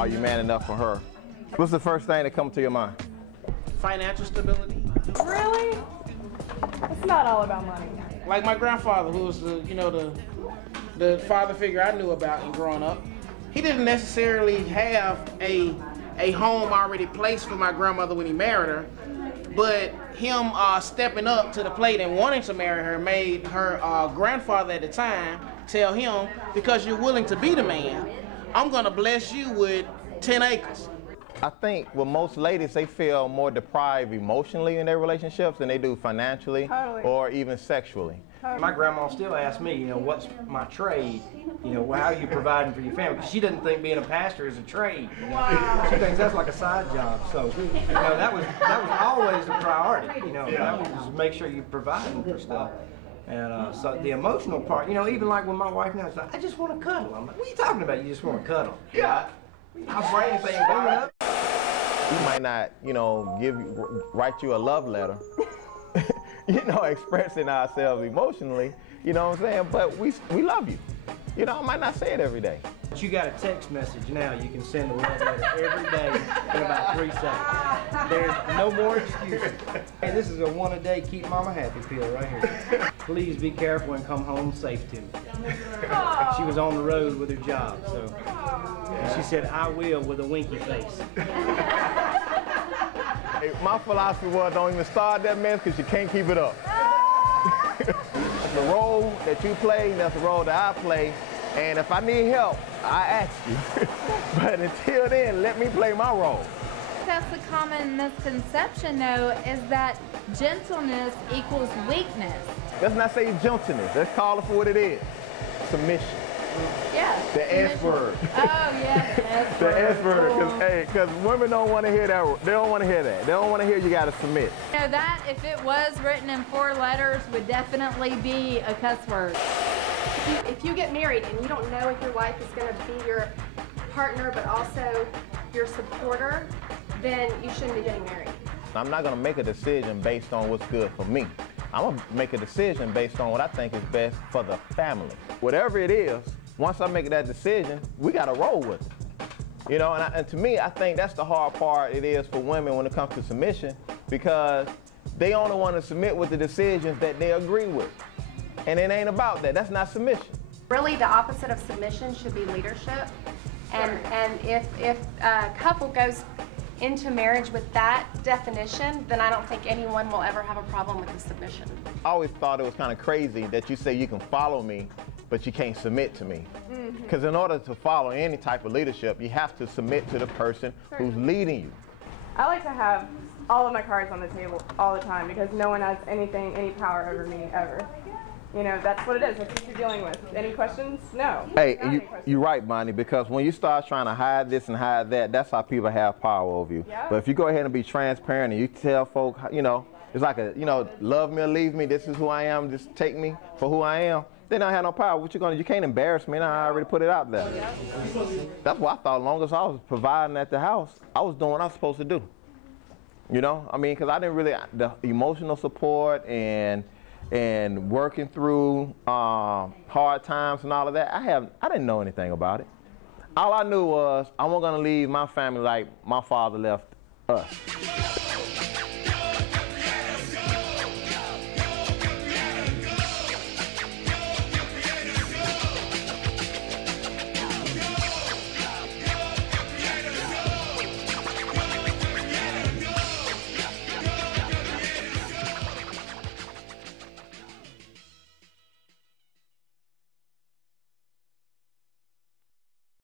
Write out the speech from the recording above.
are you man enough for her? What's the first thing that comes to your mind? Financial stability. Really? It's not all about money. Like my grandfather, who was the father figure I knew about in growing up, he didn't necessarily have a home already placed for my grandmother when he married her, but him stepping up to the plate and wanting to marry her made her grandfather at the time tell him, because you're willing to be the man, I'm gonna bless you with 10 acres. I think with most ladies, they feel more deprived emotionally in their relationships than they do financially or even sexually. My grandma still asks me, what's my trade? How are you providing for your family? Because she doesn't think being a pastor is a trade. Wow. She thinks that's like a side job. So, that was always the priority. That was just make sure you're providing for stuff. And so the emotional part, even like when my wife now is like, I just want to cuddle. I'm like, what are you talking about? You just want to cuddle? Yeah. Our brain thinks about it. We might not, write you a love letter, expressing ourselves emotionally, you know what I'm saying? But we love you. I might not say it every day. But you got a text message now. You can send a love letter every day in about 3 seconds. There's no more excuses. Hey, this is a one-a-day keep mama happy pill right here. Please be careful and come home safe to me. She was on the road with her job, so she said, I will, with a winky face. Hey, my philosophy was don't even start that mess because you can't keep it up. The role that you play, that's the role that I play. And if I need help, I ask you. But until then, let me play my role. That's the common misconception, though, is that gentleness equals weakness. Let's not say gentleness. Let's call it for what it is. Submission. Yeah. The S word. Oh, yeah, the S word. The S word, because women don't want to hear that. They don't want to hear that. They don't want to hear you got to submit. That, if it was written in 4 letters, would definitely be a cuss word. If you get married and you don't know if your wife is going to be your partner but also your supporter, then you shouldn't be getting married. I'm not going to make a decision based on what's good for me. I'm going to make a decision based on what I think is best for the family. Whatever it is, once I make that decision, we got to roll with it. And to me, I think that's the hard part it is for women when it comes to submission, because they only want to submit with the decisions that they agree with. And it ain't about that. That's not submission. Really, the opposite of submission should be leadership. And if a couple goes into marriage with that definition, then I don't think anyone will ever have a problem with the submission. I always thought it was kind of crazy that you say you can follow me, but you can't submit to me. Because in order to follow any type of leadership, you have to submit to the person who's leading you. I like to have all of my cards on the table all the time because no one has any power over me ever. That's what it is. That's what you're dealing with. Any questions? No. Hey, you're right, Bonnie, because when you start trying to hide this and hide that, that's how people have power over you. Yeah. But if you go ahead and be transparent and you tell folk, it's like love me or leave me, this is who I am, just take me for who I am, they don't have no power. What you can't embarrass me, and I already put it out there. Yeah. That's what I thought. As long as I was providing at the house, I was doing what I was supposed to do. Because I didn't really, the emotional support and working through hard times and all of that, I didn't know anything about it. All I knew was I wasn't going to leave my family like my father left us.